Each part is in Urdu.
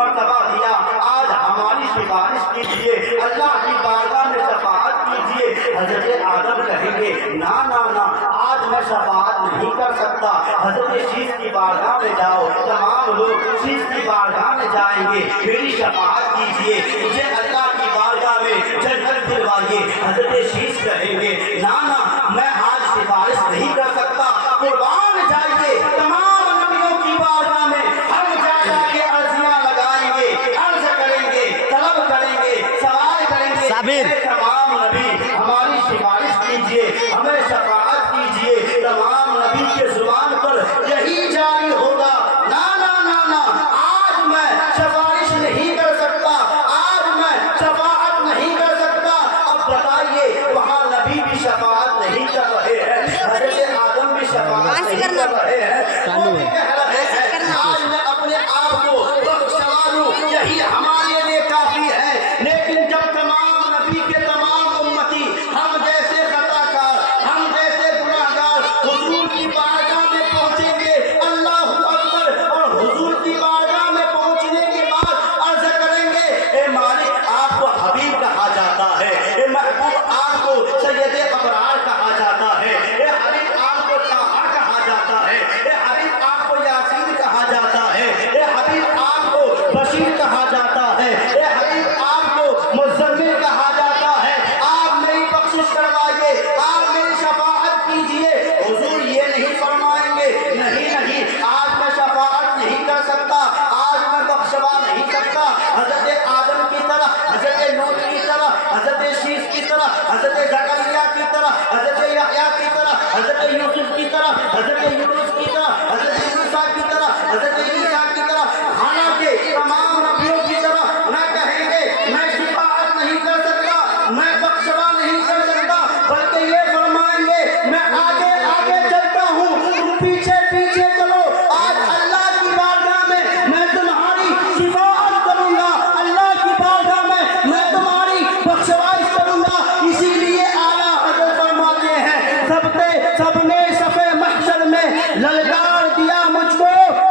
مرتبہ دیا، آج ہماری سفارش کیجیے، اللہ کی بارگاہ میں شفاعت کیجیے۔ حضرت آدم کہیں گے نا نا نا، آج میں شفاعت نہیں کر سکتا۔ حضرت شیش کی بارگاہ میں جاؤ، تمام لوگ شیش کی بارگاہ میں جائیں گے، میری شفاعت کیجیے، مجھے اللہ کی بارگاہ میں جنت دلوائیے۔ حضرت شیش کہیں گے نا نا، میں آج سفارش نہیں کر سکتا، قربان جائیے، تمام نبیوں کی بارگاہ میں ہم جا کے عرضیاں لگائیں گے، عرض کریں گے، طلب کریں گے، سوال کریں گے، اے تمام نبی ہماری سفارش کیجیے، ہمیں شفاعت کیجیے۔ تمام نبی کے زبان پر یہی جاری ہوگا، نا نا نا نا، آج میں سفارش نہیں کر سکتا، آج میں شفاعت نہیں کر سکتا۔ اب بتائیے وہاں نبی بھی شفاعت نہیں کر رہے ہیں، حضرت آدم بھی شفاعت نہیں کر رہے ہیں، وہ بھی کہہ رہے ہیں آج میں اپنے آپ کو بخشوا لوں، یہی ہمارے لیے کافی ہے۔ لیکن جب تمام نبی کے تمام امتی ہم جیسے خطا کار، ہم جیسے گناہ گار حضور کی بارگاہ میں پہنچیں گے، اللہ اکبر، اور حضور کی بارگاہ میں پہنچنے کے بعد عرض کریں گے اے مالک آپ کو حبیب کہا جاتا ہے، اے محبوب آپ کو سید ابرار کہا جاتا ہے، اے حبیب آپ کو طاہر کہا جاتا ہے، اے حبیب آپ کو یاسین کہا جاتا ہے، اے حبیب آپ کو بشیر کہا جاتا ہے، اے حبیب آپ کو مزمل کہا جاتا ہے۔ آپ میری بخشش کروائیے، آپ میری شفاعت کیجیے۔ حضور یہ نہیں فرمائیں گے نہیں نہیں، آج میں شفاعت نہیں کر سکتا، آج میں بخشوا نہیں سکتا۔ حضرت آدم کی طرح، حضرت نوح کی طرح، حضرت شیش کی طرح، حضرت زکریا کی طرح، حضرت یحییٰ کی طرح، حضرت یوسف کی طرح، حضرت یونس کی طرح، حضرت موسیٰ کی طرح، حضرت عیسیٰ کی طرح، حالانکہ تمام نبیوں کی طرح نہ کہیں گے میں شفاعت نہیں کر سکتا، میں بخشوا نہیں کر سکتا، بلکہ یہ فرمائیں گے میں آگے آگے چلتا ہوں، تم پیچھے پیچھے چلو، آج اللہ کی بارگاہ میں تمہاری شفاعت کروں گا، اللہ کی بارگاہ میں تمہاری بخشوائش کروں گا۔ اسی لیے اعلیٰ حضرت فرماتے ہیں سب نے صفِ محشر میں للکار دیا مجھ کو،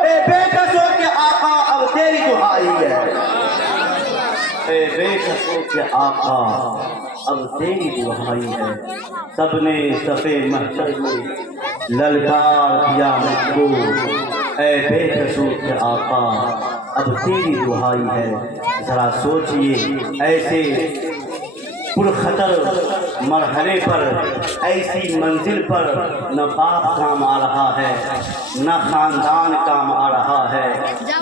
اے بے کسوں کے آقا اب تیری دہائی ہے، اے بے کسوں کے آقا اب تیری دہائی ہے۔ سب نے صفِ محشر میں للکار دیا مجھ کو، اے بے کسوں کے آقا اب تیری دہائی ہے۔ ذرا سوچئے ایسے پرخطر مرحلے پر، ایسی منزل پر نہ باپ کام آ رہا ہے، نہ خاندان کام آ رہا ہے،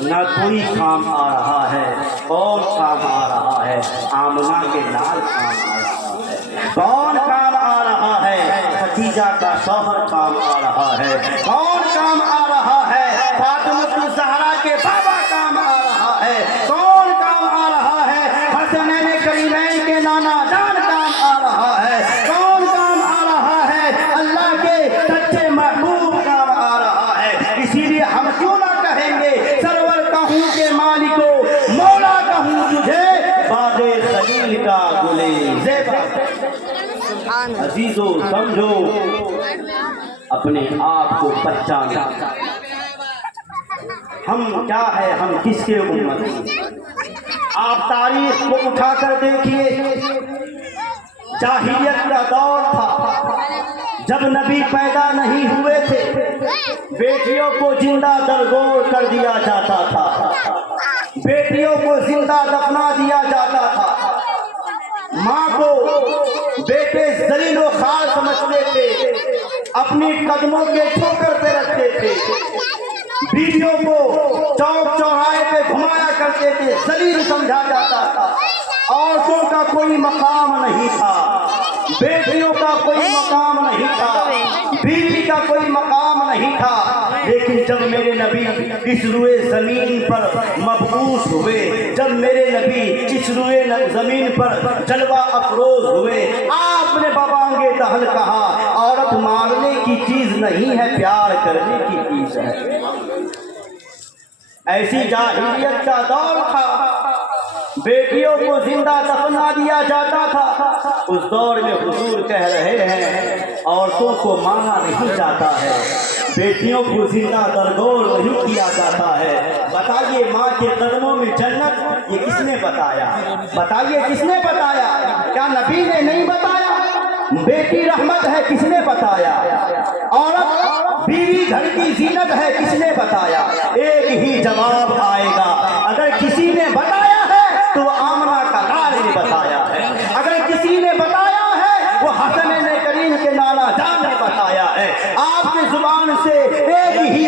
نہ کوئی کام آ رہا ہے، کون کام آ رہا ہے؟ آمنہ کے لال کام آ رہا ہے۔ کون کام آ رہا ہے؟ خدیجہ کا شوہر کام آ رہا ہے۔ کون کام آ رہا ہے؟ فاطمہ الزہرا کے بابا کام آ رہا ہے۔ کون کام آ رہا ہے؟ حسنین کریمین کے نانا جان کام آ رہا ہے۔ کون کام آ رہا ہے؟ اللہ کے سچے محبوب کام آ رہا ہے۔ اسی لیے ہم کیوں نہ کہیں گے سرور کہوں کہ مالکو مولا کہوں تجھے، باد خلیل کا گلے زیبا۔ عزیزو سمجھو اپنے آپ کو پہچانا، ہم کیا ہے، ہم کس کے امت ہیں۔ آپ تاریخ کو اٹھا کر دیکھیے، جاہلیت کا دور تھا، جب نبی پیدا نہیں ہوئے تھے، بیٹیوں کو زندہ درگور کر دیا جاتا تھا، بیٹیوں کو زندہ دفنا دیا جاتا تھا، ماں کو بیٹے ذلیل و خوار سمجھتے تھے، اپنی قدموں کے ٹھوکر پہ رکھتے تھے، بیویوں کو چوک چوراہے پہ گھمایا کرتے تھے، ذلیل سمجھا جاتا تھا، عورتوں کا کوئی مقام نہیں تھا، بیٹیوں کا کوئی مقام نہیں تھا، بیوی کا کوئی مقام نہیں تھا۔ لیکن جب میرے نبی اس روئے زمین پر مبعوث ہوئے، جب میرے نبی اس روئے زمین پر جلوہ افروز ہوئے، آپ نے ببانگ دہل کہا عورت مارنے کی چیز نہیں ہے، پیار کرنے کی چیز ہے۔ ایسی جاہلیت کا دور تھا، بیٹیوں کو زندہ دفنا دیا جاتا تھا، اس دور میں حضور کہہ رہے ہیں عورتوں کو مارا نہیں جاتا ہے، بیٹیوں کو زندہ درگور نہیں کیا جاتا ہے۔ بتائیے ماں کے قدموں میں جنت، یہ کس نے بتایا؟ بتائیے کس نے بتایا؟ کیا نبی نے نہیں بتایا؟ بیٹی رحمت ہے، کس نے بتایا؟ عورت بیوی گھر کی زینت ہے، کس نے بتایا؟ ایک ہی جواب آئے گا، اگر کسی نے بتایا ہے تو آمنہ کا لال نے بتایا ہے، اگر کسی نے بتایا ہے وہ حسن کریم کے نانا جان نے بتایا ہے۔ آپ کے زبان سے ایک ہی